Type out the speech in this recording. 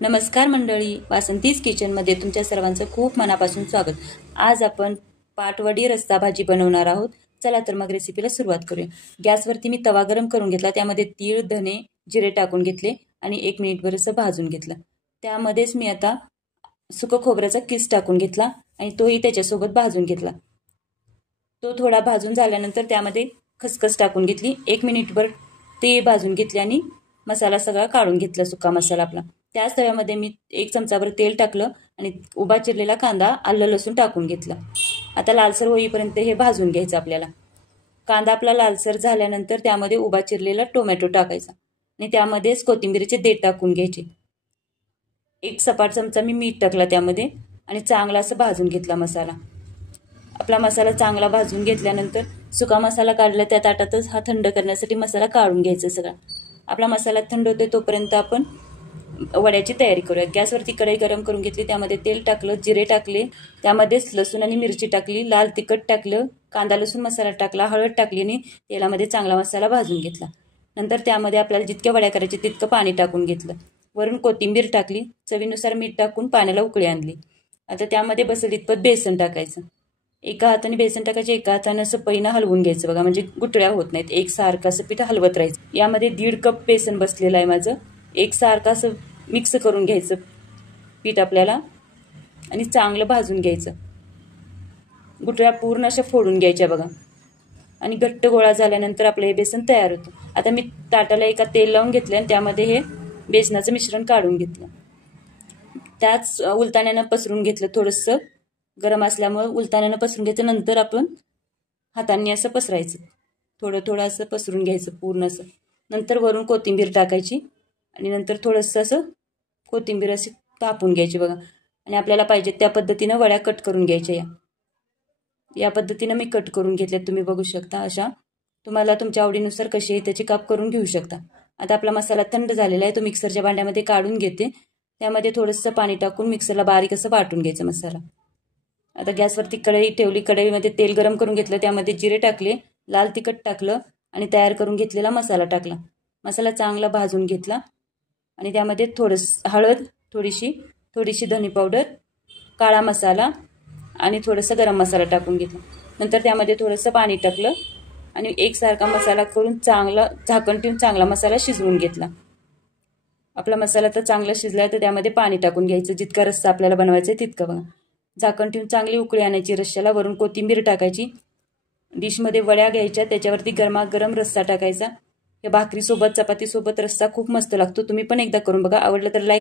नमस्कार मंडळी, वासंतीज किचनमध्ये तुमच्या सर्वांचं खूप मनापासून स्वागत। आज आपण पाटवडी रस्सा भाजी बनवणार आहोत। चला तर मग रेसिपीला सुरुवात करूया। गॅसवरती मी तवा गरम करून घेतला, त्यामध्ये तीळ, धने, जिरे टाकून घेतले आणि 1 मिनिटभर असं भाजून घेतलं। त्यामध्येच मी आता सुकं खोबऱ्याचा किस टाकून घेतला आणि तोही त्याच्यासोबत भाजून घेतला। तो थोडा भाजून झाल्यानंतर त्यामध्ये खसखस टाकून घेतली, 1 मिनिटभर ते भाजून घेतले आणि मसाला सगळा काढून घेतला, सुका मसाला आपला। त्याच तव्यामध्ये मी 1 चमचाभर तेल टाकलं आणि उभा चिरलेला कांदा, आलं लसूण टाकून घेतलं। आता लालसर होईपर्यंत हे भाजून घ्यायचं आपल्याला। कांदा आपला लालसर झाल्यानंतर त्यामध्ये उभा चिरलेला टोमॅटो टाकायचा आणि त्यामध्येच कोथिंबीरचे देठ टाकून घ्यायचे। 1 सपाट चमचा मी मीठ टाकला त्यामध्ये आणि चांगला असं भाजून घेतला मसाला। आपला मसाला चांगला भाजून घेतल्यानंतर सुका मसाला काढला त्या ताटातच हा थंड करण्यासाठी मसाला काढून घ्यायचा सगळा। आपला मसाला थंड होतोय तोपर्यंत आपण वड्याची तयारी करूया। गॅसवरती कढई गरम करून घेतली, त्यामध्ये तेल टाकलं, जिरे टाकले, त्यामध्येच लसूण आणि मिरची टाकली, लाल तिखट टाकलं, कांदा लसूण मसाला टाकला, हळद टाकली आणि तेलामध्ये चांगला मसाला भाजून घेतला। नंतर त्यामध्ये आपल्याला जितक्या वड्या करायचे तितकं पाणी टाकून घेतलं, वरून कोथिंबीर टाकली, चवीनुसार मीठ टाकून पाण्याला उकळी आणली। आता त्यामध्ये बसेल इतपत बेसन टाकायचं। एका हाताने बेसन टाकायचे, एका हाताने असं पैनं हलवून घ्यायचं बघा, म्हणजे गुठळ्या होत नाहीत। एकसारखं असं पीठ हलवत राहायचं। यामध्ये 1.5 कप बेसन बसलेलं आहे माझं। एकसारखं असं मिक्स करून घ्यायचं पीठ आपल्याला आणि चांगलं भाजून घ्यायचं। गुठळ्या पूर्ण अशा फोडून घ्यायच्या बघा आणि घट्ट गोळा झाल्यानंतर आपलं हे बेसन तयार होतं। आता मी ताटाला एका तेल लावून घेतलं आणि त्यामध्ये हे बेसनाचं मिश्रण काढून घेतलं। त्याच उलताण्यानं पसरून घेतलं, थोडंसं गरम असल्यामुळे उलताण्यानं पसरून घ्यायचं। नंतर आपण हातांनी असं पसरायचं, थोडं थोडं असं पसरून घ्यायचं पूर्ण असं। नंतर वरून कोथिंबीर टाकायची आणि नंतर थोडंसं असं कोथिंबीर अशी कापून घ्यायची बघा आणि आपल्याला पाहिजे त्या पद्धतीनं वड्या कट करून घ्यायच्या। या पद्धतीनं मी कट करून घेतले, तुम्ही बघू शकता। अशा तुम्हाला तुमच्या आवडीनुसार कशी त्याची काप करून घेऊ शकता। आता आपला मसाला थंड झालेला आहे, तो मिक्सरच्या भांड्यामध्ये काढून घेते। त्यामध्ये थोडंसं पाणी टाकून मिक्सरला बारीक असं वाटून घ्यायचं मसाला। आता गॅसवरती कढई ठेवली, कढईमध्ये तेल गरम करून घेतलं, त्यामध्ये जिरे टाकले, लाल तिखट टाकलं आणि तयार करून घेतलेला मसाला टाकला। मसाला चांगला भाजून घेतला आणि त्यामध्ये थोडंसं हळद, थोडीशी धने पावडर, काळा मसाला आणि थोडंसं गरम मसाला टाकून घेतला। नंतर त्यामध्ये थोडंसं पाणी टाकलं आणि एकसारखा मसाला करून चांगला झाकण ठेवून चांगला मसाला शिजवून घेतला। आपला मसाला तर चांगला शिजलाय, तर त्यामध्ये पाणी टाकून घ्यायचं, जितका रस्सा आपल्याला बनवायचा आहे तितकं बघा। झाकण ठेवून चांगली उकळी आणायची रश्श्याला, वरून कोथिंबीर टाकायची। डिशमध्ये वड्या घ्यायच्या, त्याच्यावरती गरमागरम रस्सा टाकायचा। या भाकरीसोबत, चपातीसोबत रस्सा खूप मस्त लागतो। तुम्ही पण एकदा करून बघा। आवडलं तर लाईक